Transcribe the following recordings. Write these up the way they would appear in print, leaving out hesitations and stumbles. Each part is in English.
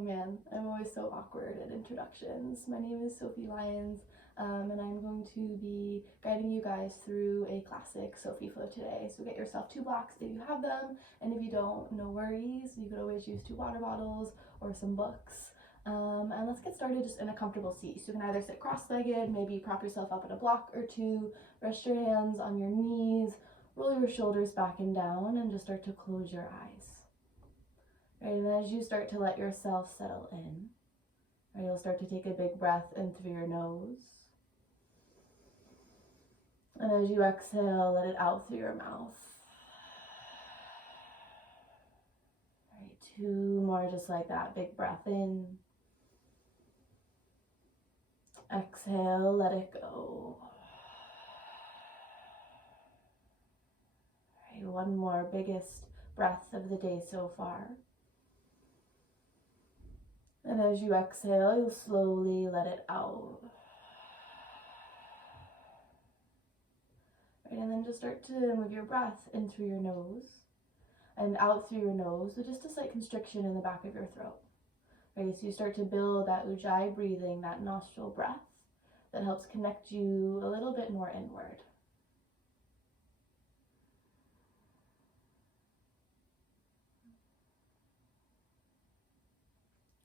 Oh man, I'm always so awkward at introductions. My name is Sophie Lyons, and I'm going to be guiding you guys through a classic Sophie flow today. So get yourself 2 blocks if you have them, and if you don't, no worries. You could always use 2 water bottles or some books. And let's get started just in a comfortable seat. So you can either sit cross-legged, maybe prop yourself up in a block or 2, rest your hands on your knees, roll your shoulders back and down, and just start to close your eyes. Right, and as you start to let yourself settle in, right, you'll start to take a big breath in through your nose. And as you exhale, let it out through your mouth. Right, 2 more just like that. Big breath in. Exhale, let it go. Right, 1 more, biggest breath of the day so far. And as you exhale, you'll slowly let it out. Right, and then just start to move your breath in through your nose and out through your nose with just a slight constriction in the back of your throat. Right, so you start to build that ujjayi breathing, that nostril breath that helps connect you a little bit more inward.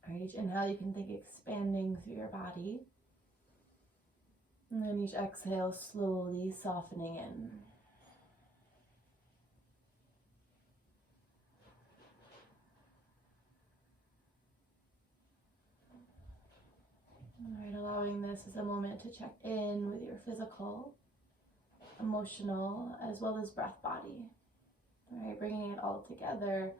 Right, each inhale you can think expanding through your body. And then each exhale slowly softening in. All right, allowing this as a moment to check in with your physical, emotional, as well as breath body. All right, bringing it all together.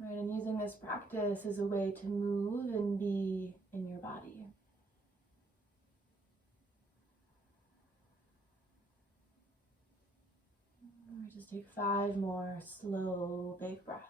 Right, and using this practice as a way to move and be in your body. Just take 5 more slow, big breaths.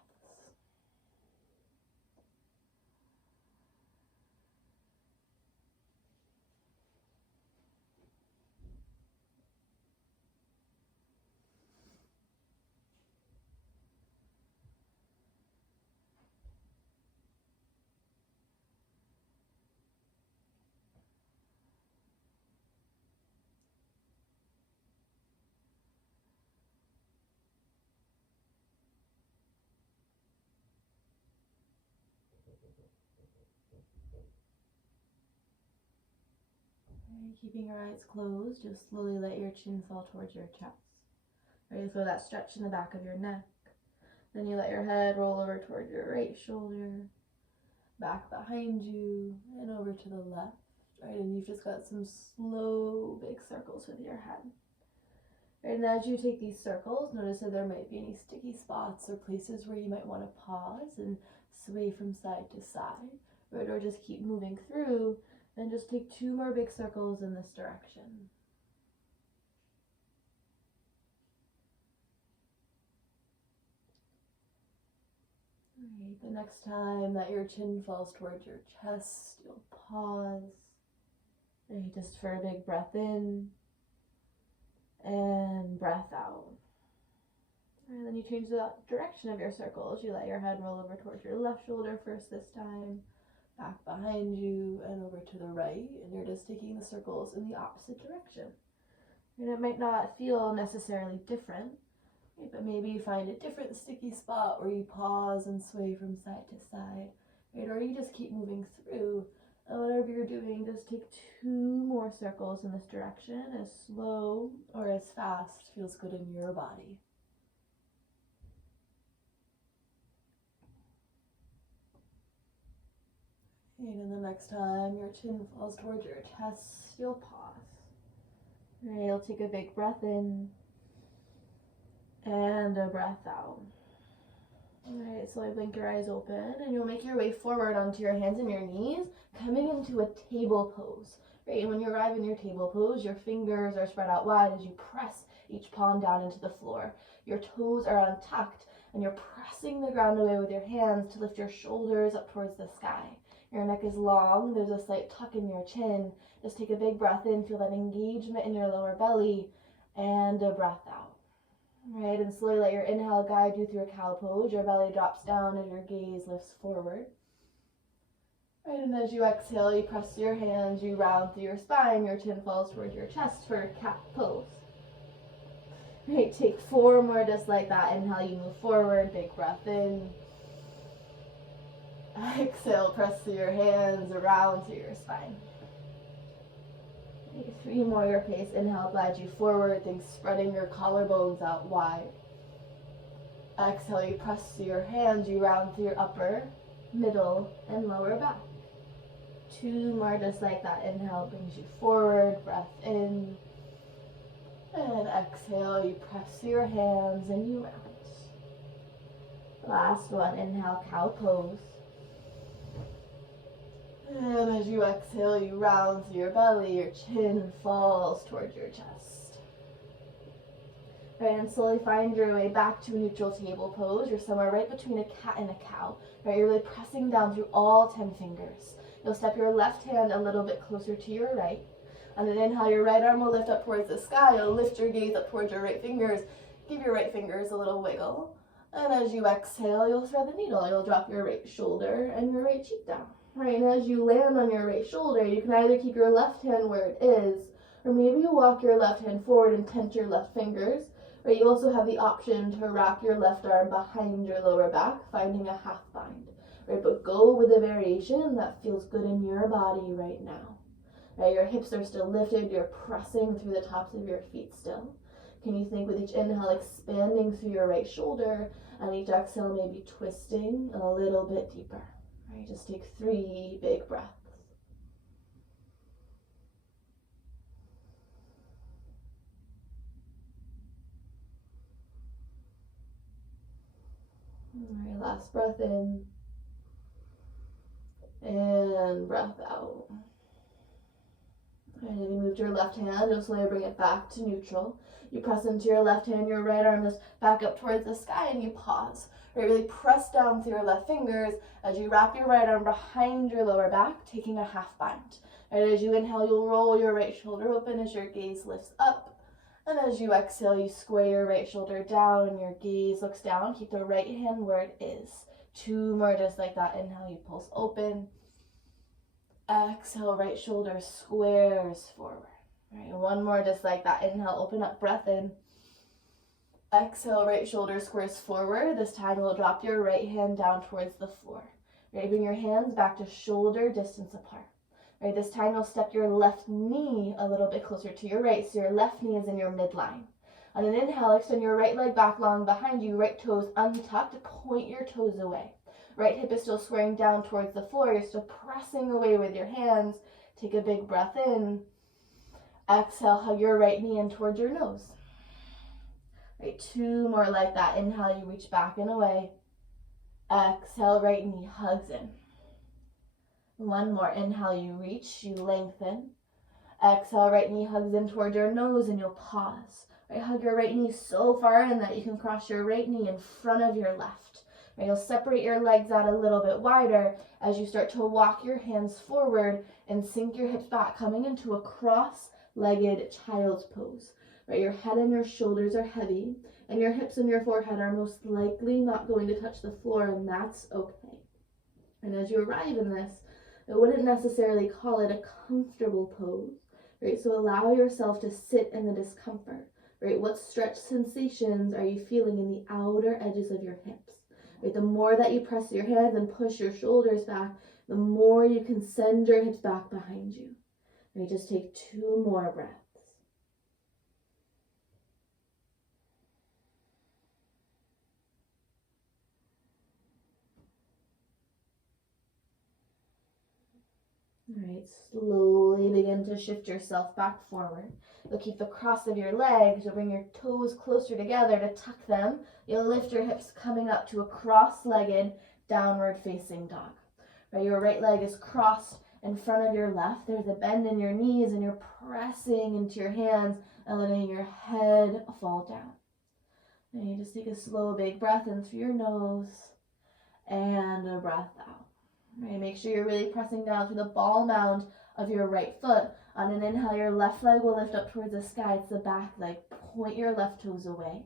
Right, keeping your eyes closed, just slowly let your chin fall towards your chest. Right, feel that stretch in the back of your neck. Then you let your head roll over toward your right shoulder, back behind you, and over to the left. Right, and you've just got some slow, big circles with your head. Right, and as you take these circles, notice if there might be any sticky spots or places where you might want to pause and sway from side to side, right, or just keep moving through, and just take 2 more big circles in this direction. Right, the next time that your chin falls towards your chest, you'll pause. Right, just for a big breath in and breath out. And then you change the direction of your circles. You let your head roll over towards your left shoulder first this time, back behind you and over to the right, and you're just taking the circles in the opposite direction. And it might not feel necessarily different, right, but maybe you find a different sticky spot where you pause and sway from side to side, right, or you just keep moving through. And whatever you're doing, just take 2 more circles in this direction, as slow or as fast feels good in your body. And then the next time your chin falls towards your chest, you'll pause. Right, you'll take a big breath in and a breath out. Alright, so I blink your eyes open and you'll make your way forward onto your hands and your knees, coming into a table pose. Right, and when you arrive in your table pose, your fingers are spread out wide as you press each palm down into the floor. Your toes are untucked and you're pressing the ground away with your hands to lift your shoulders up towards the sky. Your neck is long, there's a slight tuck in your chin. Just take a big breath in, feel that engagement in your lower belly, and a breath out. Right, and slowly let your inhale guide you through a cow pose. Your belly drops down as your gaze lifts forward. Right, and as you exhale, you press your hands, you round through your spine, your chin falls towards your chest for cat pose. Right, take 4 more just like that. Inhale, you move forward, big breath in. Exhale, press through your hands, around through your spine. Take 3 more your pace. Inhale, glide you forward, think spreading your collarbones out wide. Exhale, you press through your hands, you round through your upper, middle, and lower back. 2 more just like that. Inhale brings you forward, breath in. And exhale, you press through your hands and you round. Last one, inhale, cow pose. And as you exhale, you round through your belly, your chin falls towards your chest. Right, and slowly find your way back to a neutral table pose. You're somewhere right between a cat and a cow. Right, you're really pressing down through all 10 fingers. You'll step your left hand a little bit closer to your right. On an inhale, your right arm will lift up towards the sky. You'll lift your gaze up towards your right fingers. Give your right fingers a little wiggle. And as you exhale, you'll thread the needle. You'll drop your right shoulder and your right cheek down. Right, and as you land on your right shoulder, you can either keep your left hand where it is, or maybe you walk your left hand forward and tense your left fingers. Right, you also have the option to wrap your left arm behind your lower back, finding a half bind. Right, but go with a variation that feels good in your body right now. Right, your hips are still lifted, you're pressing through the tops of your feet still. Can you think with each inhale expanding through your right shoulder, and each exhale maybe twisting a little bit deeper. Right, just take 3 big breaths. All right, last breath in. And breath out. And then you move to your left hand, you'll slowly bring it back to neutral. You press into your left hand, your right arm is back up towards the sky, and you pause. Right, really press down through your left fingers as you wrap your right arm behind your lower back, taking a half bind. Right, as you inhale, you'll roll your right shoulder open as your gaze lifts up. And as you exhale, you square your right shoulder down and your gaze looks down. Keep the right hand where it is. 2 more just like that. Inhale, you pulse open. Exhale, right shoulder squares forward. Right, 1 more just like that. Inhale, open up, breath in. Exhale, right shoulder squares forward. This time you'll drop your right hand down towards the floor. Right, bring your hands back to shoulder distance apart. Right, this time you'll step your left knee a little bit closer to your right, so your left knee is in your midline. On an inhale, extend your right leg back long behind you, right toes untucked, point your toes away. Right hip is still squaring down towards the floor. You're still pressing away with your hands. Take a big breath in. Exhale, hug your right knee in towards your nose. Right, 2 more like that. Inhale, you reach back and away. Exhale, right knee hugs in. 1 more. Inhale, you reach, you lengthen. Exhale, right knee hugs in towards your nose and you'll pause. Right, hug your right knee so far in that you can cross your right knee in front of your left. Right, you'll separate your legs out a little bit wider as you start to walk your hands forward and sink your hips back, coming into a cross-legged child's pose. Right, your head and your shoulders are heavy, and your hips and your forehead are most likely not going to touch the floor, and that's okay. And as you arrive in this, I wouldn't necessarily call it a comfortable pose, right? So allow yourself to sit in the discomfort, right? What stretch sensations are you feeling in the outer edges of your hips? Right, the more that you press your hands and push your shoulders back, the more you can send your hips back behind you. Right, just take 2 more breaths. All right, slowly begin to shift yourself back forward. You'll keep the cross of your legs. You'll bring your toes closer together to tuck them. You'll lift your hips coming up to a cross-legged downward facing dog. Right, your right leg is crossed in front of your left. There's a bend in your knees and you're pressing into your hands and letting your head fall down. And you just take a slow big breath in through your nose and a breath out. Right, make sure you're really pressing down to the ball mound of your right foot. On an inhale, your left leg will lift up towards the sky. It's the back leg. Point your left toes away.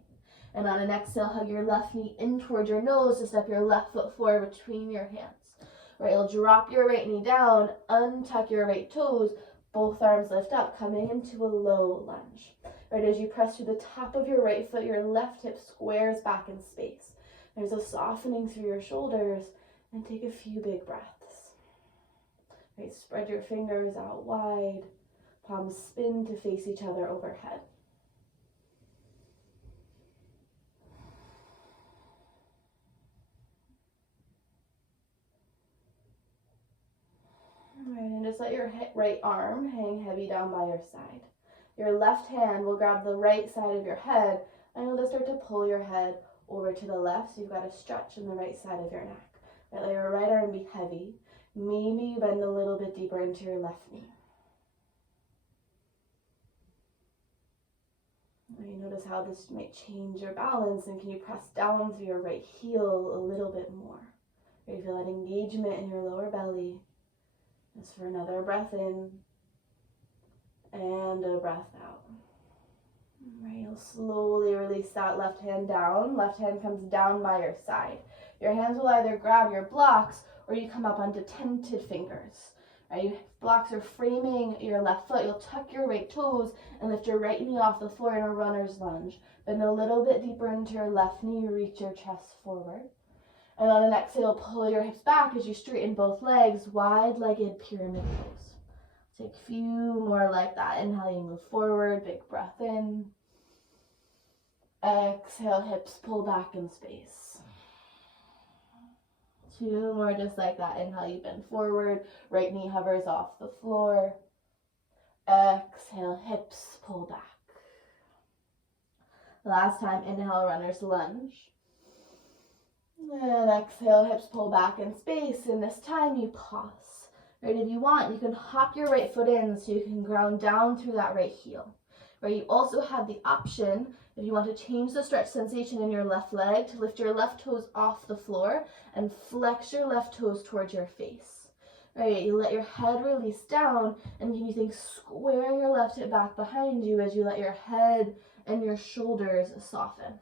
And on an exhale, hug your left knee in towards your nose to step your left foot forward between your hands. Right, you'll drop your right knee down, untuck your right toes, both arms lift up, coming into a low lunge. Right, as you press through the top of your right foot, your left hip squares back in space. There's a softening through your shoulders, and take a few big breaths. Right, spread your fingers out wide, palms spin to face each other overhead. All right, and just let your right arm hang heavy down by your side. Your left hand will grab the right side of your head, and you'll just start to pull your head over to the left, so you've got a stretch in the right side of your neck. Right, let your right arm be heavy. Maybe you bend a little bit deeper into your left knee. Right, you notice how this might change your balance, and can you press down through your right heel a little bit more? Right, you feel that engagement in your lower belly. Just for another breath in and a breath out. Right, you'll slowly release that left hand down. Left hand comes down by your side. Your hands will either grab your blocks or you come up onto tented fingers. Right, your blocks are framing your left foot. You'll tuck your right toes and lift your right knee off the floor in a runner's lunge. Bend a little bit deeper into your left knee, reach your chest forward. And on an exhale, pull your hips back as you straighten both legs, wide-legged pyramid pose. Take a few more like that. Inhale, you move forward, big breath in. Exhale, hips pull back in space. 2 more just like that. Inhale, you bend forward, right knee hovers off the floor. Exhale, hips pull back. Last time, inhale, runner's lunge. And exhale, hips pull back in space, and this time you pause. Right, if you want, you can hop your right foot in so you can ground down through that right heel. Right, you also have the option, if you want to change the stretch sensation in your left leg, to lift your left toes off the floor and flex your left toes towards your face. Right, you let your head release down, and you think squaring your left hip back behind you as you let your head and your shoulders soften.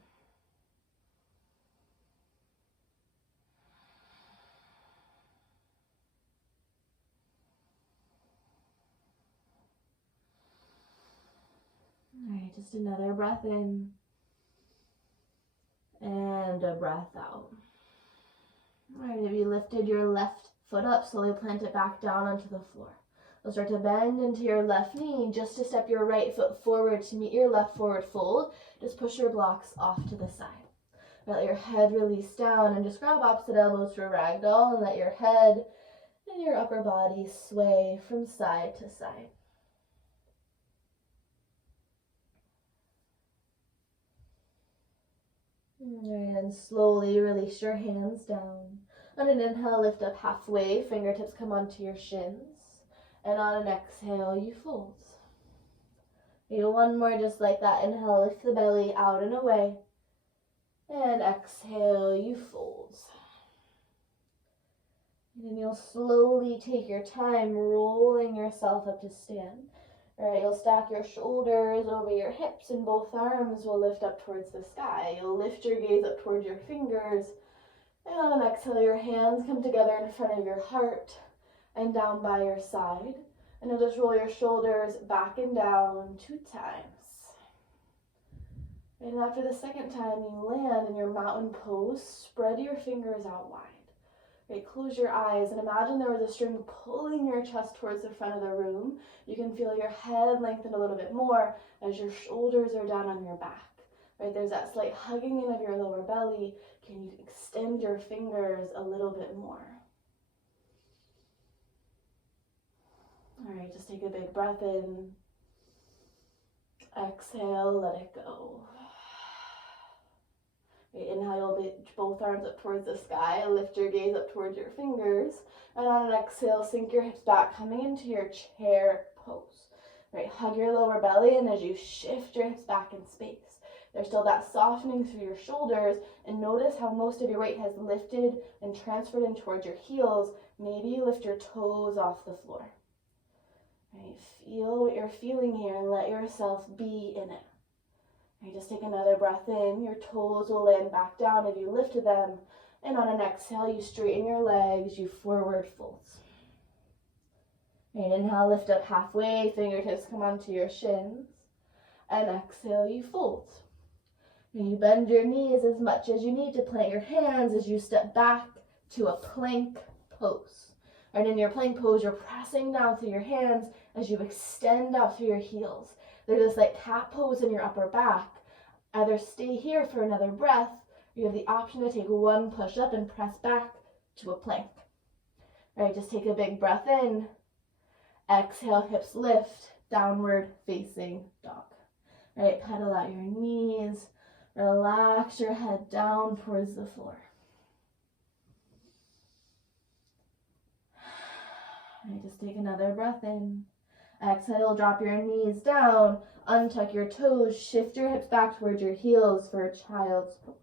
All right, just another breath in and a breath out. All right, if you lifted your left foot up, slowly plant it back down onto the floor. You'll start to bend into your left knee just to step your right foot forward to meet your left forward fold. Just push your blocks off to the side. Let your head release down and just grab opposite elbows for ragdoll and let your head and your upper body sway from side to side. And slowly release your hands down. On an inhale, lift up halfway, fingertips come onto your shins. And on an exhale, you fold. Do one more just like that. Inhale, lift the belly out and away. And exhale, you fold. And then you'll slowly take your time rolling yourself up to stand. All right, you'll stack your shoulders over your hips and both arms will lift up towards the sky. You'll lift your gaze up towards your fingers. And on an exhale, your hands come together in front of your heart and down by your side. And you'll just roll your shoulders back and down 2 times. And after the second time, you land in your mountain pose. Spread your fingers out wide. Right, close your eyes and imagine there was a string pulling your chest towards the front of the room. You can feel your head lengthen a little bit more as your shoulders are down on your back. Right, there's that slight hugging in of your lower belly. Can you extend your fingers a little bit more? All right, just take a big breath in. Exhale, let it go. Okay, inhale, you'll lift both arms up towards the sky. Lift your gaze up towards your fingers. And on an exhale, sink your hips back, coming into your chair pose. Right, hug your lower belly, and as you shift your hips back in space, there's still that softening through your shoulders. And notice how most of your weight has lifted and transferred in towards your heels. Maybe you lift your toes off the floor. Right, feel what you're feeling here and let yourself be in it. Right, just take another breath in. Your toes will land back down if you lifted them. And on an exhale, you straighten your legs, you forward fold. And inhale, lift up halfway, fingertips come onto your shins. And exhale, you fold. And you bend your knees as much as you need to plant your hands as you step back to a plank pose. And in your plank pose, you're pressing down through your hands as you extend out through your heels. There's this like cat pose in your upper back. Either stay here for another breath, or you have the option to take one push up and press back to a plank. All right, just take a big breath in. Exhale, hips lift, downward facing dog. All right, pedal out your knees. Relax your head down towards the floor. All right, just take another breath in. Exhale, drop your knees down, untuck your toes, shift your hips back towards your heels for a child's pose.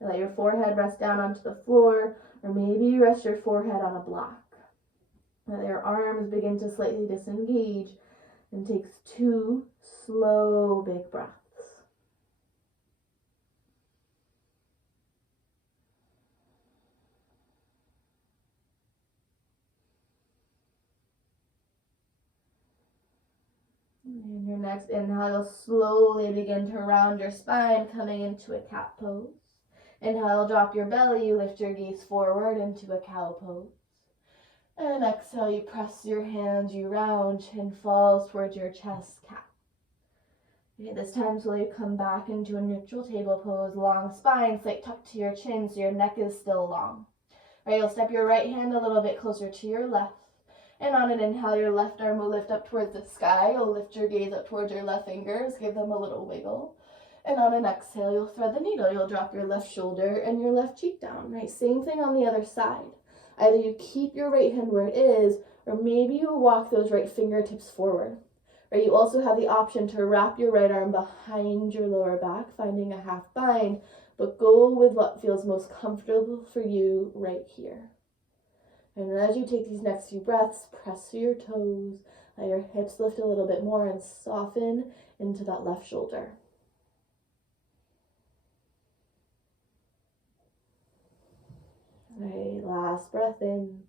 Let your forehead rest down onto the floor, or maybe you rest your forehead on a block. Let your arms begin to slightly disengage, and take 2 slow big breaths. And your next inhale, you'll slowly begin to round your spine, coming into a cat pose. Inhale, drop your belly, you lift your gaze forward into a cow pose. And exhale, you press your hands, you round, chin falls towards your chest, cat. Okay, this time, slowly come back into a neutral table pose, long spine, slight tuck to your chin so your neck is still long. All right, you'll step your right hand a little bit closer to your left. And on an inhale, your left arm will lift up towards the sky. You'll lift your gaze up towards your left fingers, give them a little wiggle. And on an exhale, you'll thread the needle. You'll drop your left shoulder and your left cheek down, right? Same thing on the other side. Either you keep your right hand where it is, or maybe you walk those right fingertips forward. Right? You also have the option to wrap your right arm behind your lower back, finding a half bind, but go with what feels most comfortable for you right here. And as you take these next few breaths, press through your toes, let your hips lift a little bit more and soften into that left shoulder. All right, last breath in.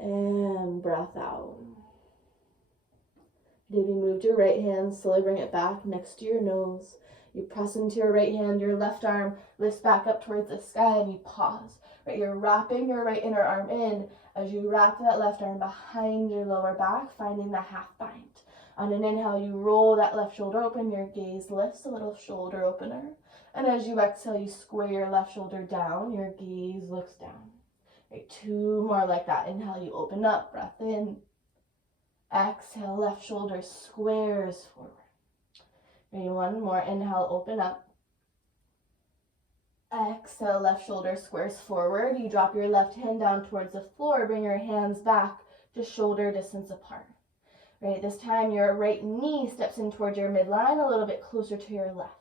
And breath out. If you moved your right hand, slowly bring it back next to your nose. You press into your right hand, your left arm lifts back up towards the sky, and you pause. Right, you're wrapping your right inner arm in as you wrap that left arm behind your lower back, finding the half bind. On an inhale, you roll that left shoulder open, your gaze lifts, a little shoulder opener. And as you exhale, you square your left shoulder down, your gaze looks down. Right, 2 more like that. Inhale, you open up, breath in. Exhale, left shoulder squares forward. Right, 1 more. Inhale, open up. Exhale, left shoulder squares forward. You drop your left hand down towards the floor. Bring your hands back to shoulder distance apart. Right, this time your right knee steps in towards your midline, a little bit closer to your left.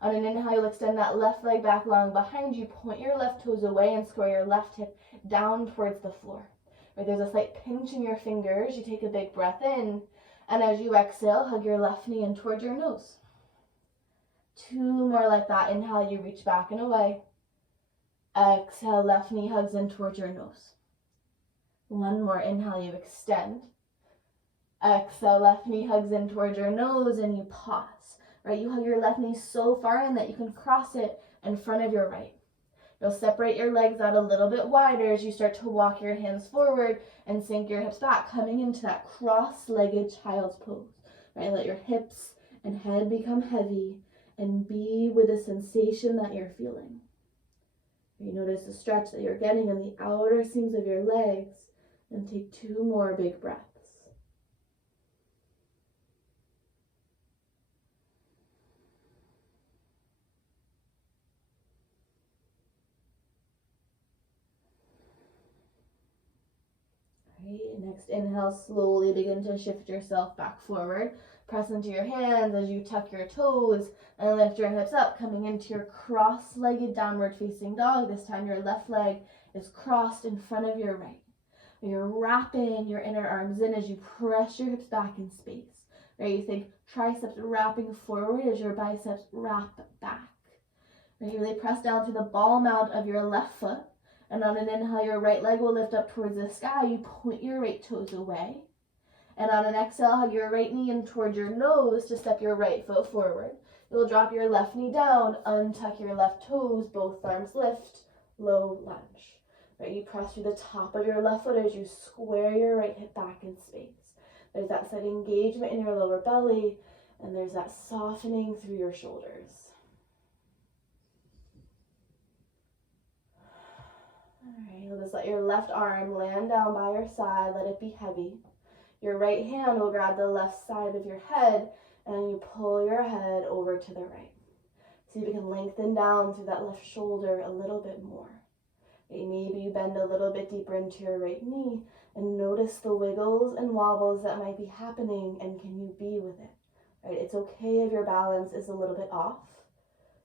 On an inhale, you'll extend that left leg back long behind you. Point your left toes away and square your left hip down towards the floor. Right, there's a slight pinch in your fingers. You take a big breath in. And as you exhale, hug your left knee in towards your nose. 2 more like that. Inhale, you reach back and away. Exhale, left knee hugs in towards your nose. 1 more. Inhale, you extend. Exhale, left knee hugs in towards your nose and you pause. Right, you hug your left knee so far in that you can cross it in front of your right. You'll separate your legs out a little bit wider as you start to walk your hands forward and sink your hips back, coming into that cross-legged child's pose. Right, let your hips and head become heavy and be with the sensation that you're feeling. You notice the stretch that you're getting in the outer seams of your legs, and take 2 more big breaths. Next inhale, slowly begin to shift yourself back forward. Press into your hands as you tuck your toes and lift your hips up, coming into your cross-legged downward facing dog. This time your left leg is crossed in front of your right. You're wrapping your inner arms in as you press your hips back in space. Right, you think triceps wrapping forward as your biceps wrap back. Right, you really press down through the ball mount of your left foot. And on an inhale, your right leg will lift up towards the sky. You point your right toes away. And on an exhale, hug your right knee in towards your nose to step your right foot forward. You'll drop your left knee down, untuck your left toes, both arms lift, low lunge. Right, you press through the top of your left foot as you square your right hip back in space. There's that slight engagement in your lower belly, and there's that softening through your shoulders. Alright, you'll just let your left arm land down by your side, let it be heavy. Your right hand will grab the left side of your head, and you pull your head over to the right. See if you can lengthen down through that left shoulder a little bit more. Maybe you bend a little bit deeper into your right knee, and notice the wiggles and wobbles that might be happening, and can you be with it? Right? It's okay if your balance is a little bit off.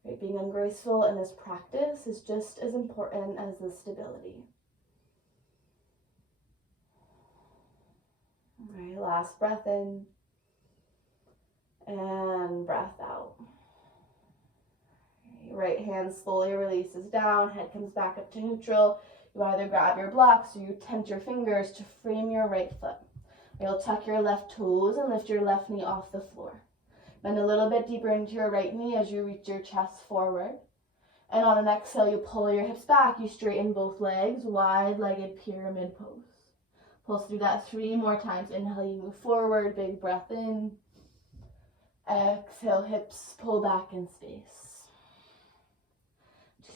Right? Being ungraceful in this practice is just as important as the stability. All right, last breath in and breath out. Right hand slowly releases down, head comes back up to neutral. You either grab your blocks or you tent your fingers to frame your right foot. You'll tuck your left toes and lift your left knee off the floor. Bend a little bit deeper into your right knee as you reach your chest forward. And on an exhale, you pull your hips back. You straighten both legs, wide-legged pyramid pose. Pulse through that 3 more times. Inhale, you move forward, big breath in. Exhale, hips pull back in space.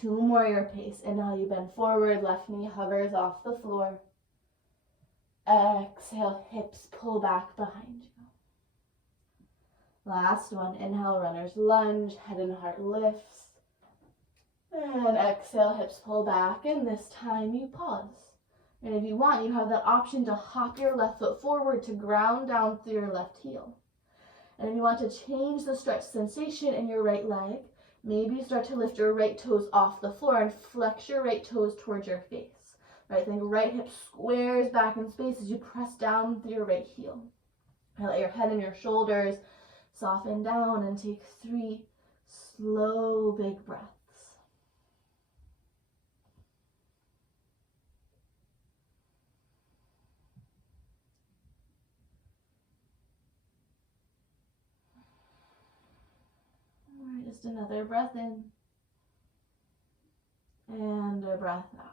2 more your pace. Inhale, you bend forward, left knee hovers off the floor. Exhale, hips pull back behind you. Last one, inhale, runner's lunge, head and heart lifts. And exhale, hips pull back, and this time you pause. And if you want, you have the option to hop your left foot forward to ground down through your left heel. And if you want to change the stretch sensation in your right leg, maybe you start to lift your right toes off the floor and flex your right toes towards your face. Right, think right hip squares back in space as you press down through your right heel. And let your head and your shoulders soften down and take 3 slow, big breaths. All right, just another breath in and a breath out.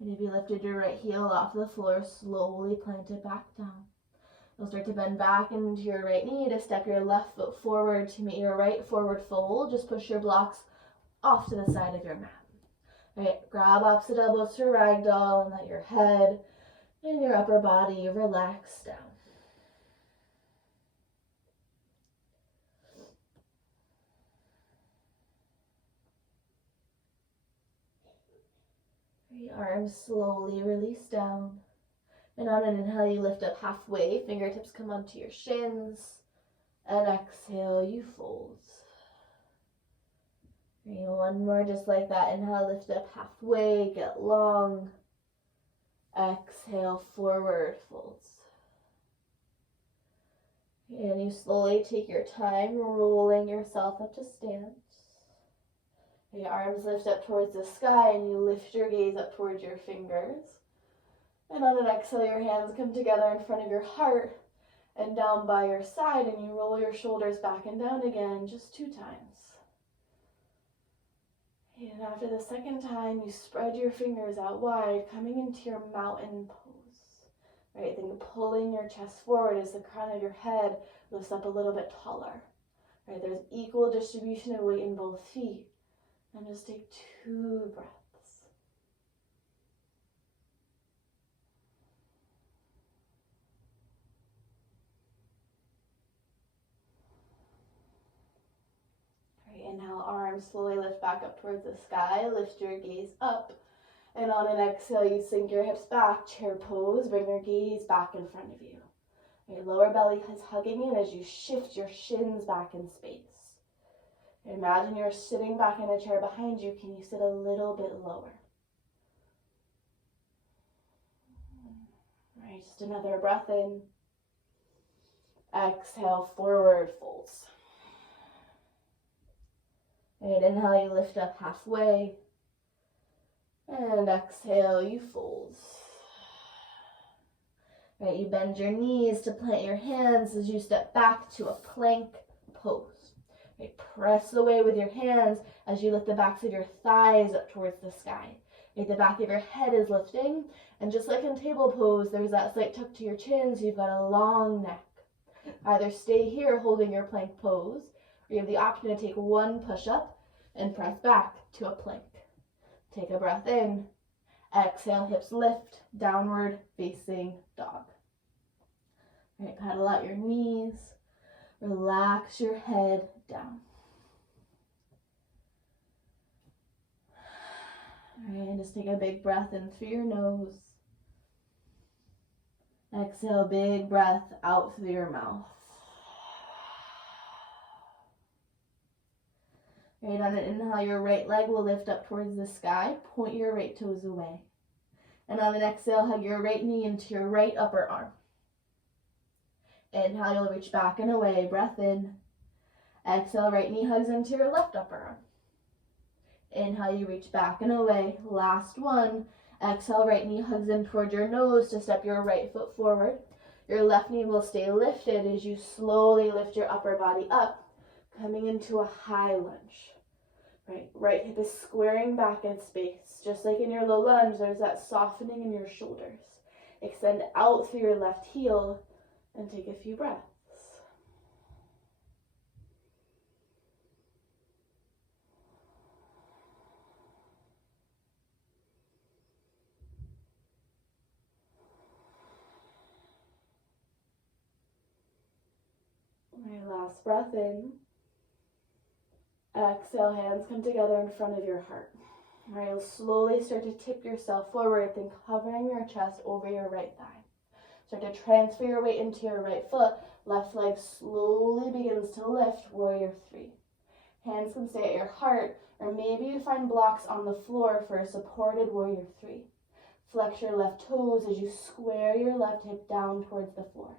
And if you lifted your right heel off the floor, slowly plant it back down. You'll start to bend back into your right knee to step your left foot forward to meet your right forward fold. Just push your blocks off to the side of your mat. All right, grab opposite elbows to ragdoll and let your head and your upper body relax down. Your arms slowly release down. And on an inhale, you lift up halfway. Fingertips come onto your shins. And exhale, you fold. And one more just like that. Inhale, lift up halfway, get long. Exhale, forward folds. And you slowly take your time rolling yourself up to stand. Your arms lift up towards the sky and you lift your gaze up towards your fingers. And on an exhale, your hands come together in front of your heart and down by your side, and you roll your shoulders back and down again, just 2 times. And after the second time, you spread your fingers out wide, coming into your mountain pose. Right, then pulling your chest forward as the crown of your head lifts up a little bit taller. Right, there's equal distribution of weight in both feet. And just take 2 breaths. Inhale, arms slowly lift back up towards the sky. Lift your gaze up. And on an exhale, you sink your hips back, chair pose. Bring your gaze back in front of you. Your lower belly is hugging in as you shift your shins back in space. Imagine you're sitting back in a chair behind you. Can you sit a little bit lower? All right, just another breath in. Exhale, forward folds. Right, inhale, you lift up halfway. And exhale, you fold. Right, you bend your knees to plant your hands as you step back to a plank pose. Right, press away with your hands as you lift the backs of your thighs up towards the sky. Right, the back of your head is lifting, and just like in table pose, there's that slight tuck to your chin, so you've got a long neck. Either stay here holding your plank pose, or you have the option to take one push-up and press back to a plank. Take a breath in. Exhale, hips lift, downward facing dog. Right, paddle out your knees. Relax your head down. All right, and just take a big breath in through your nose. Exhale, big breath out through your mouth. Right, on an inhale, your right leg will lift up towards the sky. Point your right toes away. And on an exhale, hug your right knee into your right upper arm. Inhale, you'll reach back and away. Breath in. Exhale, right knee hugs into your left upper arm. Inhale, you reach back and away. Last one. Exhale, right knee hugs in toward your nose to step your right foot forward. Your left knee will stay lifted as you slowly lift your upper body up, coming into a high lunge. Right hip is squaring back in space. Just like in your low lunge, there's that softening in your shoulders. Extend out through your left heel and take a few breaths. Last breath in. Exhale, hands come together in front of your heart. All right, you'll slowly start to tip yourself forward, then covering your chest over your right thigh. Start to transfer your weight into your right foot. Left leg slowly begins to lift, warrior three. Hands can stay at your heart, or maybe you find blocks on the floor for a supported warrior three. Flex your left toes as you square your left hip down towards the floor.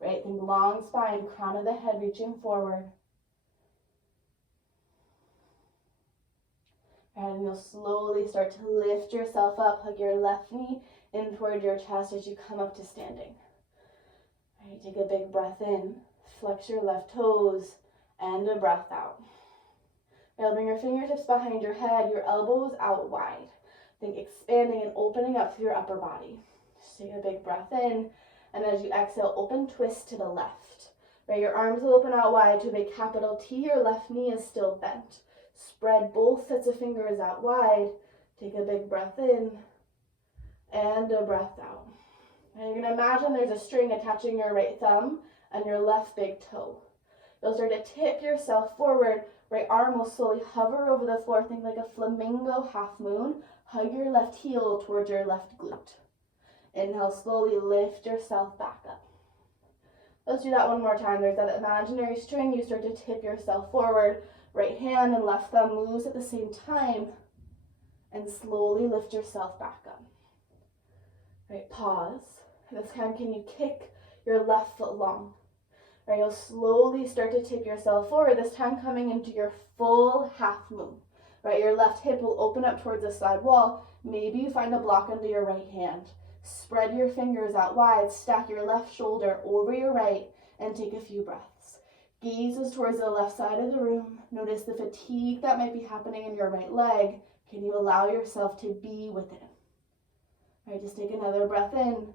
Right, think long spine, crown of the head reaching forward. And you'll slowly start to lift yourself up. Hug your left knee in toward your chest as you come up to standing. All right, take a big breath in. Flex your left toes and a breath out. Now bring your fingertips behind your head, your elbows out wide. Think expanding and opening up through your upper body. Just take a big breath in. And as you exhale, open twist to the left. Right, your arms will open out wide to a big capital T. Your left knee is still bent. Spread both sets of fingers out wide. Take a big breath in and a breath out. And you're going to imagine there's a string attaching your right thumb and your left big toe. You'll start to tip yourself forward. Right arm will slowly hover over the floor. Think like a flamingo half moon. Hug your left heel towards your left glute. Inhale, slowly lift yourself back up. Let's do that one more time. There's that imaginary string. You start to tip yourself forward. Right hand and left thumb moves at the same time. And slowly lift yourself back up. Right, pause. This time, can you kick your left foot long? Right, you'll slowly start to tip yourself forward. This time coming into your full half moon. Right, your left hip will open up towards the side wall. Maybe you find a block under your right hand. Spread your fingers out wide, stack your left shoulder over your right, and take a few breaths. Gaze is towards the left side of the room. Notice the fatigue that might be happening in your right leg. Can you allow yourself to be with it? All right, just take another breath in.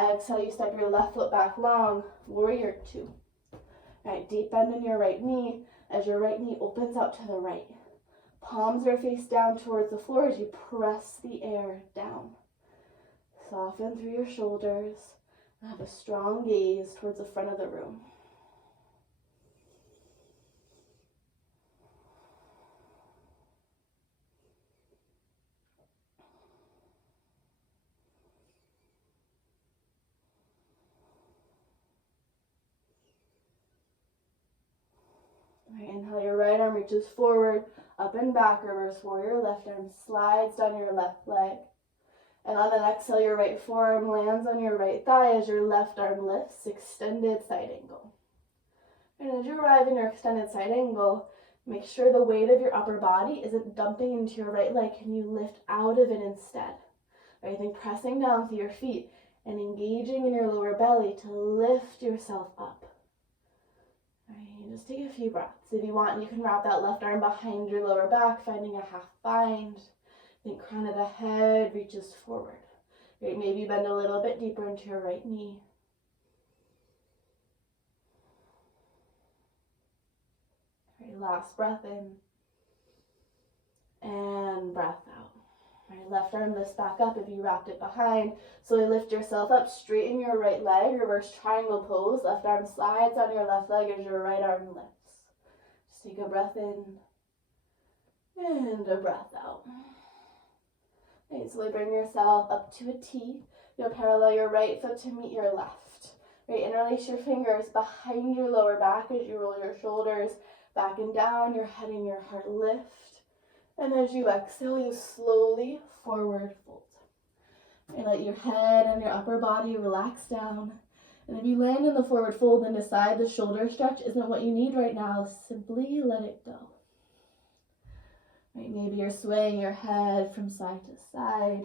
Exhale, you step your left foot back long, warrior two. All right, deep bend in your right knee as your right knee opens out to the right. Palms are face down towards the floor as you press the air down. Soften through your shoulders and have a strong gaze towards the front of the room. All right, inhale, your right arm reaches forward, up and back, reverse warrior. Left arm slides down your left leg. And on an exhale, your right forearm lands on your right thigh as your left arm lifts, extended side angle. And as you arrive in your extended side angle, Make sure the weight of your upper body isn't dumping into your right leg. Can you lift out of it instead? Right, then pressing down through your feet and engaging in your lower belly to lift yourself up. Right, just take a few breaths. If you want, you can wrap that left arm behind your lower back, finding a half bind. Then crown of the head reaches forward. Right, maybe bend a little bit deeper into your right knee. Right, last breath in and breath out. Right, left arm lifts back up if you wrapped it behind. So you lift yourself up, straighten your right leg, reverse triangle pose. Left arm slides on your left leg as your right arm lifts. Just take a breath in and a breath out. Okay, so bring yourself up to a T. You'll parallel your right foot to meet your left. Right, interlace your fingers behind your lower back as you roll your shoulders back and down, your head and your heart lift. And as you exhale, you slowly forward fold. And let your head and your upper body relax down. And if you land in the forward fold and decide the shoulder stretch isn't what you need right now, simply let it go. Right, maybe you're swaying your head from side to side.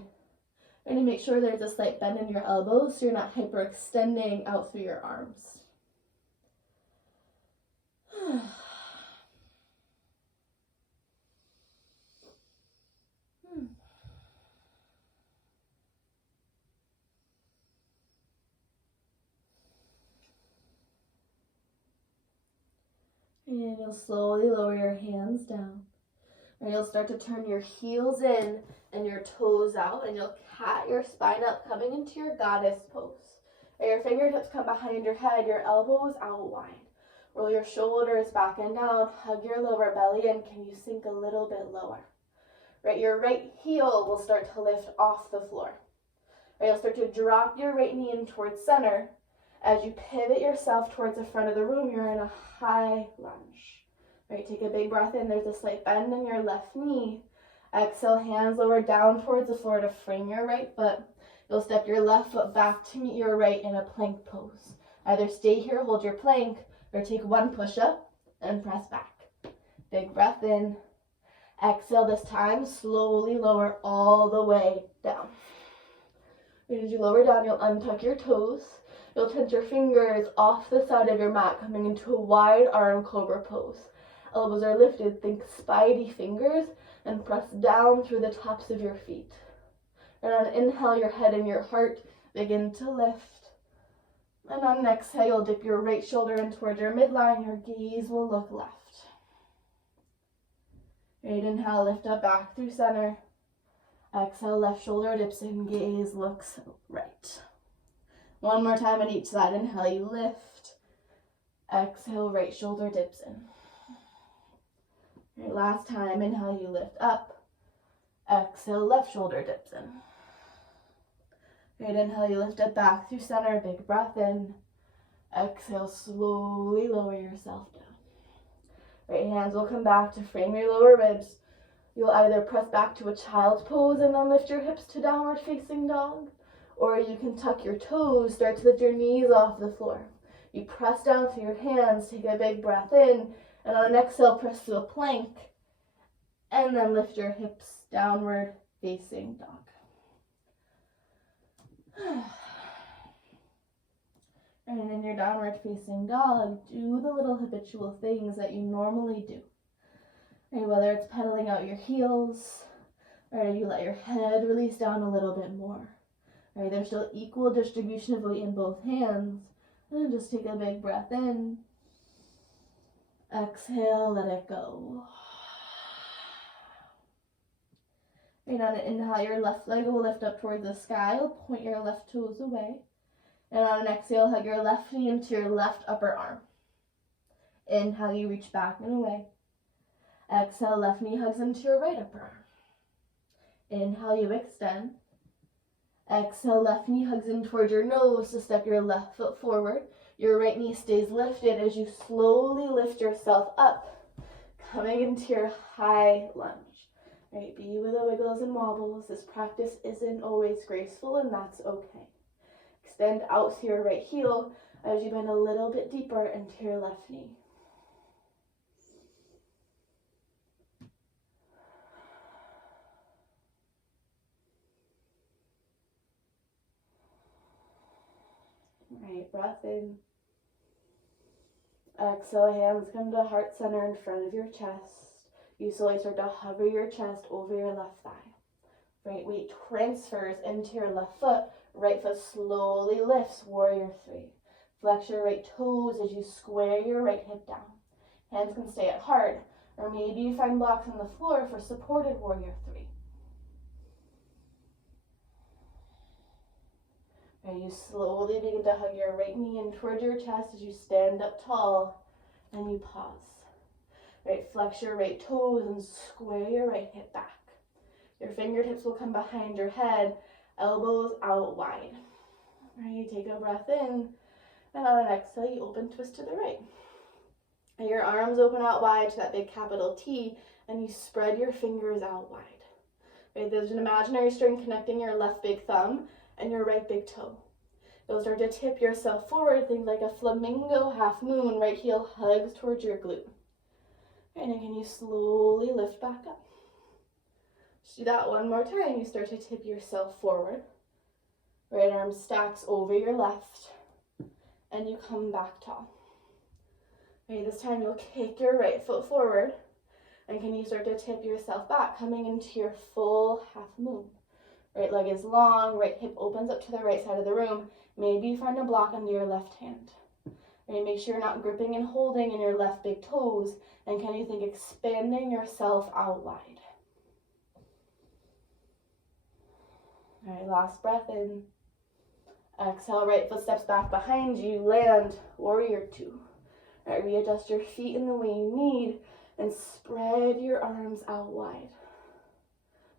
And make sure there's a slight bend in your elbows so you're not hyperextending out through your arms. And you'll slowly lower your hands down. And you'll start to turn your heels in and your toes out. And you'll cat your spine up, coming into your goddess pose. And your fingertips come behind your head, your elbows out wide. Roll your shoulders back and down. Hug your lower belly in. Can you sink a little bit lower? Right, your right heel will start to lift off the floor. Right, you'll start to drop your right knee in towards center. As you pivot yourself towards the front of the room, you're in a high lunge. Right, take a big breath in. There's a slight bend in your left knee. Exhale, hands lower down towards the floor to frame your right foot. You'll step your left foot back to meet your right in a plank pose. Either stay here, hold your plank, or take one push-up and press back. Big breath in. Exhale this time, slowly lower all the way down. And as you lower down, you'll untuck your toes. You'll tense your fingers off the side of your mat, coming into a wide arm cobra pose. Elbows are lifted, think spidey fingers, and press down through the tops of your feet. And on an inhale, your head and your heart begin to lift. And on an exhale, you'll dip your right shoulder in towards your midline. Your gaze will look left. Right, inhale, lift up back through center. Exhale, left shoulder dips in, gaze looks right. One more time on each side. Inhale, you lift. Exhale, right shoulder dips in. Right, last time, inhale, you lift up. Exhale, left shoulder dips in. Right, inhale, you lift up back through center, big breath in. Exhale, slowly lower yourself down. Right, hands will come back to frame your lower ribs. You'll either press back to a child's pose and then lift your hips to downward facing dog, or you can tuck your toes, start to lift your knees off the floor. You press down through your hands, take a big breath in, and on an exhale, press to a plank, and then lift your hips downward facing dog. And in your downward facing dog, do the little habitual things that you normally do. Right, whether it's pedaling out your heels, or you let your head release down a little bit more. Right, there's still equal distribution of weight in both hands. And then just take a big breath in. Exhale, let it go. Right, on an inhale, your left leg will lift up towards the sky. You'll point your left toes away. And on an exhale, hug your left knee into your left upper arm. Inhale, you reach back and away. Exhale, left knee hugs into your right upper arm. Inhale, you extend. Exhale, left knee hugs in towards your nose to step your left foot forward. Your right knee stays lifted as you slowly lift yourself up, coming into your high lunge. Right, be with the wiggles and wobbles. This practice isn't always graceful, and that's okay. Extend out to your right heel as you bend a little bit deeper into your left knee. Right, breath in. Exhale, hands come to heart center in front of your chest. You slowly start to hover your chest over your left thigh. Right weight transfers into your left foot. Right foot slowly lifts, warrior three. Flex your right toes as you square your right hip down. Hands can stay at heart, or maybe you find blocks on the floor for supported warrior three. Right, you slowly begin to hug your right knee in towards your chest as you stand up tall, and you pause. Right, flex your right toes and square your right hip back. Your fingertips will come behind your head, elbows out wide. Right, take a breath in, and on an exhale, you open twist to the right. And your arms open out wide to that big capital T, and you spread your fingers out wide. Right, there's an imaginary string connecting your left big thumb and your right big toe. You'll start to tip yourself forward, think like a flamingo half moon, right heel hugs towards your glute. And then can you slowly lift back up? Just do that one more time. You start to tip yourself forward. Right arm stacks over your left, and you come back tall. Okay, this time you'll kick your right foot forward, and can you start to tip yourself back, coming into your full half moon. Right leg is long, right hip opens up to the right side of the room. Maybe you find a block under your left hand. Right, make sure you're not gripping and holding in your left big toes, and can you think expanding yourself out wide. All right, last breath in. Exhale, right foot steps back behind you, land, warrior two. All right, readjust your feet in the way you need, and spread your arms out wide.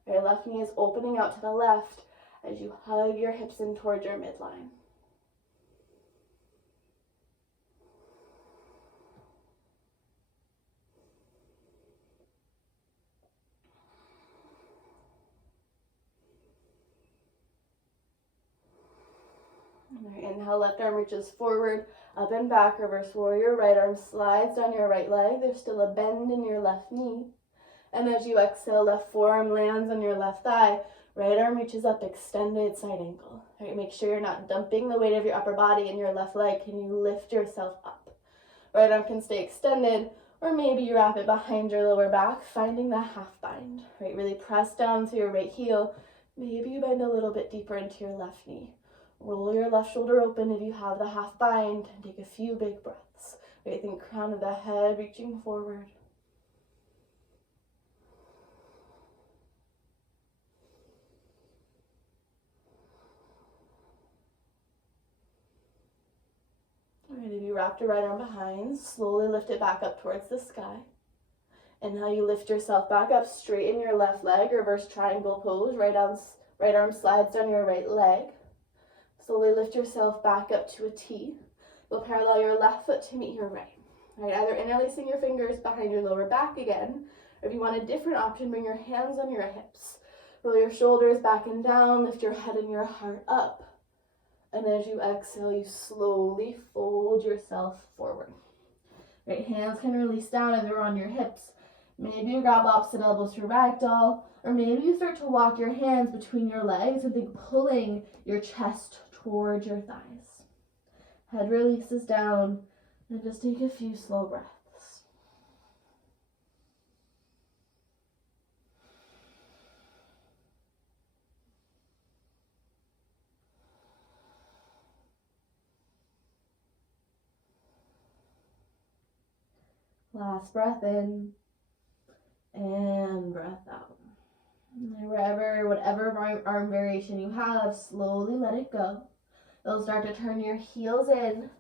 All right, left knee is opening out to the left as you hug your hips in towards your midline. Right, inhale, left arm reaches forward, up and back, reverse warrior. Right arm slides down your right leg. There's still a bend in your left knee. And as you exhale, left forearm lands on your left thigh. Right arm reaches up, extended side angle. Right, make sure you're not dumping the weight of your upper body in your left leg. Can you lift yourself up? Right arm can stay extended, or maybe you wrap it behind your lower back, finding the half bind. Right, really press down to your right heel. Maybe you bend a little bit deeper into your left knee. Roll your left shoulder open if you have the half bind, and take a few big breaths. Right, think crown of the head reaching forward. All right, if you wrapped your right arm behind, slowly lift it back up towards the sky. Inhale, you lift yourself back up, straighten your left leg, reverse triangle pose. Right arm slides down your right leg. Slowly lift yourself back up to a T. You'll parallel your left foot to meet your right. Right, either interlacing your fingers behind your lower back again, or if you want a different option, bring your hands on your hips. Roll your shoulders back and down, lift your head and your heart up. And as you exhale, you slowly fold yourself forward. Right, hands can release down if they're on your hips. Maybe you grab opposite elbows to ragdoll, or maybe you start to walk your hands between your legs and think pulling your chest towards your thighs. Head releases down, and just take a few slow breaths. Last breath in, and breath out. Whatever arm variation you have, slowly let it go. You'll start to turn your heels in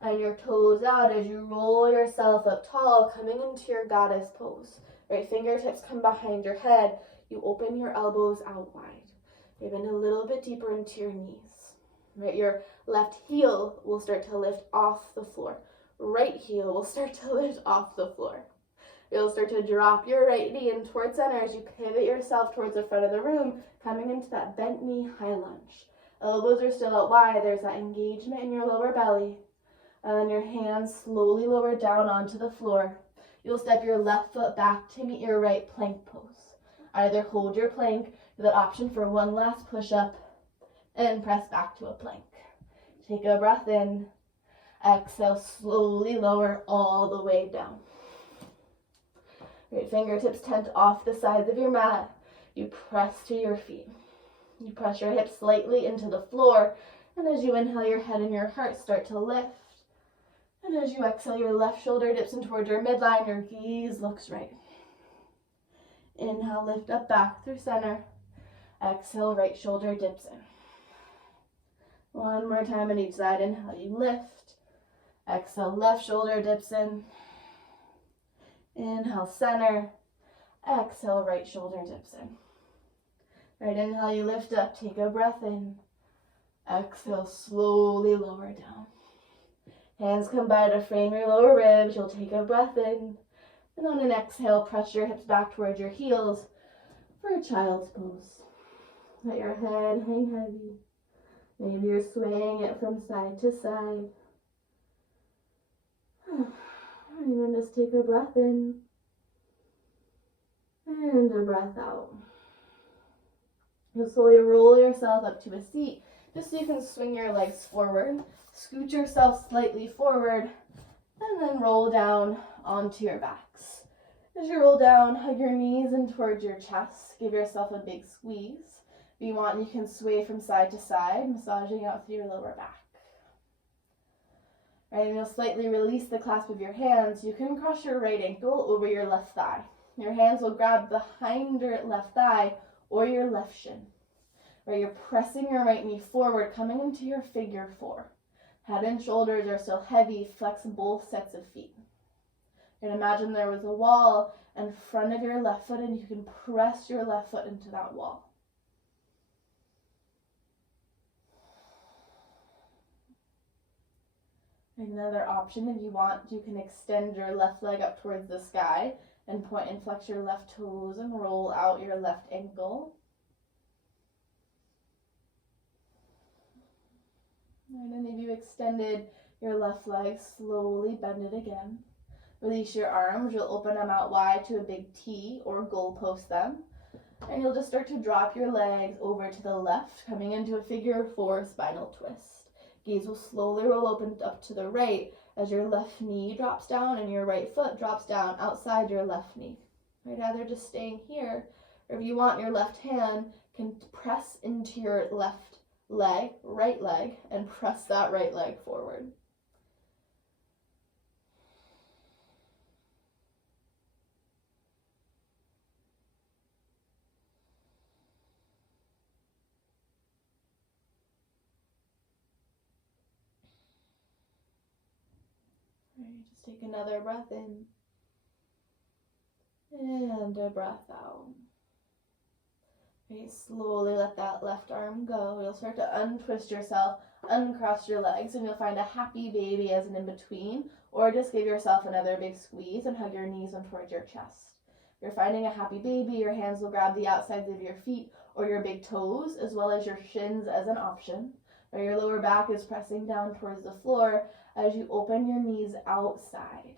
and your toes out as you roll yourself up tall, coming into your goddess pose. Right, fingertips come behind your head. You open your elbows out wide. You bend a little bit deeper into your knees. Right, your left heel will start to lift off the floor. Right heel will start to lift off the floor. You'll start to drop your right knee in towards center as you pivot yourself towards the front of the room, coming into that bent knee high lunge. Elbows are still out wide. There's that engagement in your lower belly. And then your hands slowly lower down onto the floor. You'll step your left foot back to meet your right plank pose. Either hold your plank with that option for one last push-up and press back to a plank. Take a breath in. Exhale, slowly lower all the way down. Great, fingertips tent off the sides of your mat. You press to your feet. You press your hips slightly into the floor, and as you inhale, your head and your heart start to lift. And as you exhale, your left shoulder dips in towards your midline, your gaze looks right. Inhale, lift up back through center. Exhale, right shoulder dips in. One more time on each side. Inhale, you lift. Exhale, left shoulder dips in. Inhale, center. Exhale, right shoulder dips in. Right, inhale, you lift up. Take a breath in. Exhale, slowly lower down. Hands come by to frame your lower ribs. You'll take a breath in. And on an exhale, press your hips back towards your heels for a child's pose. Let your head hang heavy. Maybe you're swaying it from side to side. And then just take a breath in and a breath out. You'll slowly roll yourself up to a seat just so you can swing your legs forward. Scoot yourself slightly forward and then roll down onto your backs. As you roll down, hug your knees in towards your chest. Give yourself a big squeeze. If you want, you can sway from side to side, massaging out through your lower back. Right, and you'll slightly release the clasp of your hands. You can cross your right ankle over your left thigh. Your hands will grab behind your left thigh or your left shin. Right, you're pressing your right knee forward, coming into your figure four. Head and shoulders are still heavy. Flex both sets of feet. And imagine there was a wall in front of your left foot, and you can press your left foot into that wall. Another option, if you want, you can extend your left leg up towards the sky and point and flex your left toes and roll out your left ankle. And then if you extended your left leg, slowly bend it again. Release your arms. You'll open them out wide to a big T or goalpost them. And you'll just start to drop your legs over to the left, coming into a figure four spinal twist. Gaze will slowly roll open up to the right as your left knee drops down and your right foot drops down outside your left knee. Right, either just staying here, or if you want, your left hand can press into your left leg, right leg, and press that right leg forward. Just take another breath in and a breath out. Okay, slowly let that left arm go. You'll start to untwist yourself, uncross your legs, and you'll find a happy baby as an in-between, or just give yourself another big squeeze and hug your knees in towards your chest. If you're finding a happy baby, your hands will grab the outsides of your feet or your big toes, as well as your shins as an option. Or your lower back is pressing down towards the floor as you open your knees outside.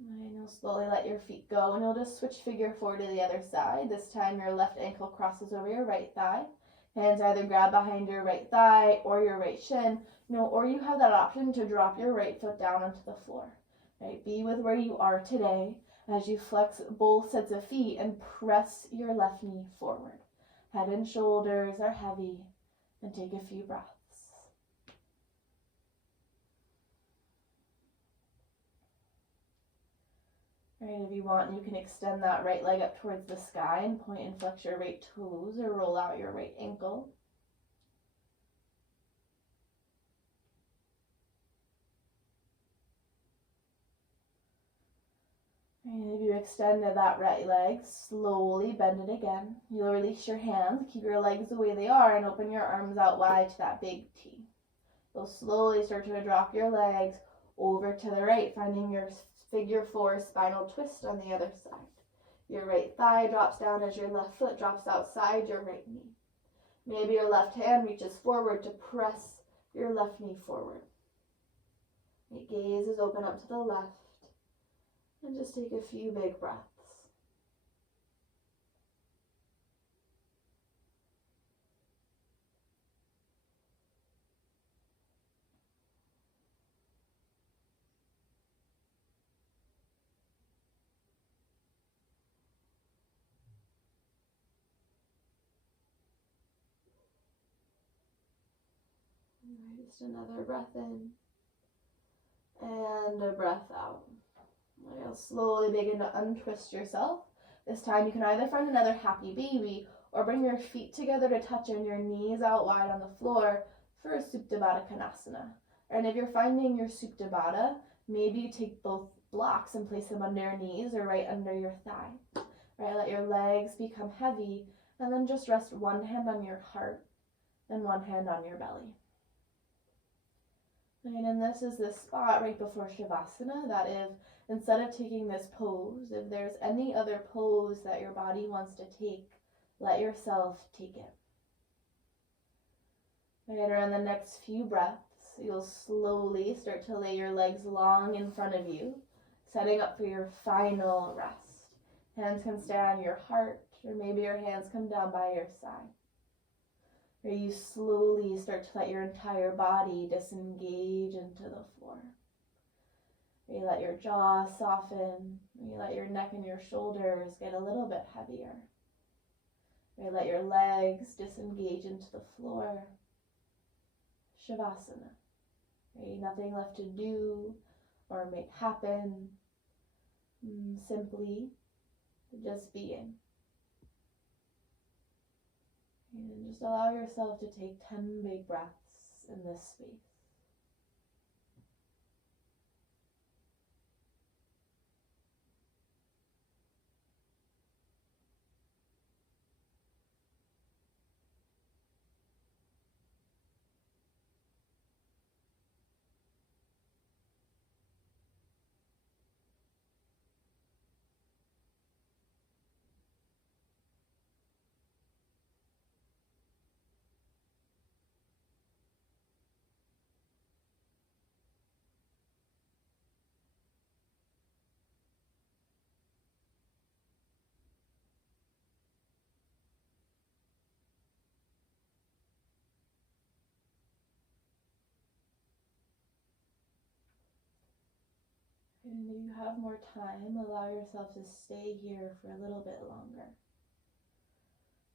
And you'll slowly let your feet go, and you'll just switch figure four to the other side. This time your left ankle crosses over your right thigh. Hands either grab behind your right thigh or your right shin, or you have that option to drop your right foot down onto the floor. Right, be with where you are today as you flex both sets of feet and press your left knee forward. Head and shoulders are heavy, and take a few breaths. Right, if you want, you can extend that right leg up towards the sky and point and flex your right toes or roll out your right ankle. And if you extended that right leg, slowly bend it again. You'll release your hands, keep your legs the way they are, and open your arms out wide to that big T. You'll slowly start to drop your legs over to the right, finding your figure four spinal twist on the other side. Your right thigh drops down as your left foot drops outside your right knee. Maybe your left hand reaches forward to press your left knee forward. Your gaze is open up to the left. And just take a few big breaths. Just another breath in and a breath out. You'll slowly begin to untwist yourself. This time you can either find another happy baby or bring your feet together to touch and your knees out wide on the floor for a Supta Baddha Konasana. And if you're finding your Supta Baddha, maybe you take both blocks and place them under your knees or right under your thigh. Right, let your legs become heavy and then just rest one hand on your heart and one hand on your belly. And this is the spot right before Shavasana that if, instead of taking this pose, if there's any other pose that your body wants to take, let yourself take it. Right, around the next few breaths, you'll slowly start to lay your legs long in front of you, setting up for your final rest. Hands can stay on your heart, or maybe your hands come down by your side. Where you slowly start to let your entire body disengage into the floor. Where you let your jaw soften. Where you let your neck and your shoulders get a little bit heavier. Where you let your legs disengage into the floor. Shavasana. Where you nothing left to do or make happen. Simply just being. And just allow yourself to take 10 big breaths in this space. And if you have more time, allow yourself to stay here for a little bit longer.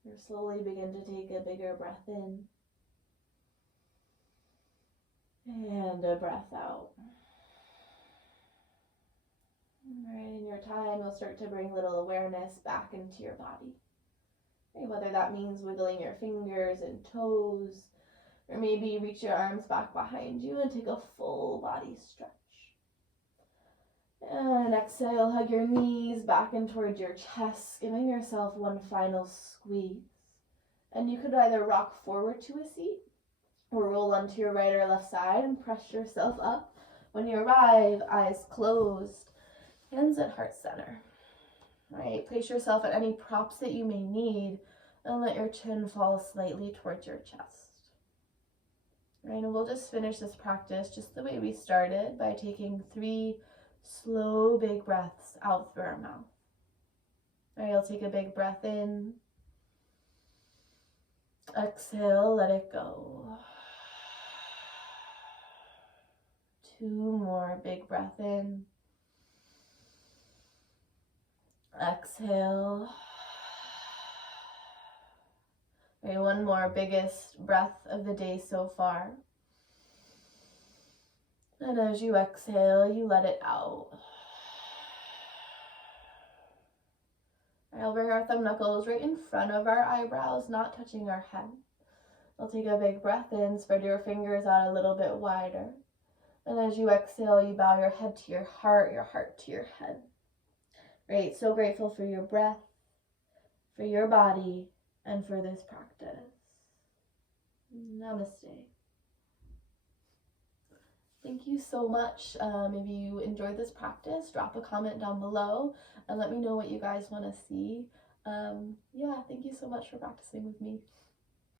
Or slowly begin to take a bigger breath in. And a breath out. Alright, in your time, you'll start to bring little awareness back into your body. Okay, whether that means wiggling your fingers and toes, or maybe reach your arms back behind you and take a full body stretch. And exhale, hug your knees back in towards your chest, giving yourself one final squeeze. And you could either rock forward to a seat or roll onto your right or left side and press yourself up. When you arrive, eyes closed, hands at heart center. All right, place yourself at any props that you may need and let your chin fall slightly towards your chest. All right, and we'll just finish this practice just the way we started by taking 3 slow, big breaths out through our mouth. All right, you'll take a big breath in. Exhale, let it go. 2 more, big breath in. Exhale. All right, 1 more, biggest breath of the day so far. And as you exhale, you let it out. I'll bring our thumb knuckles right in front of our eyebrows, not touching our head. I'll take a big breath in, spread your fingers out a little bit wider. And as you exhale, you bow your head to your heart to your head. Great, so grateful for your breath, for your body, and for this practice. Namaste. Thank you so much. If you enjoyed this practice, drop a comment down below and let me know what you guys want to see. Yeah, thank you so much for practicing with me.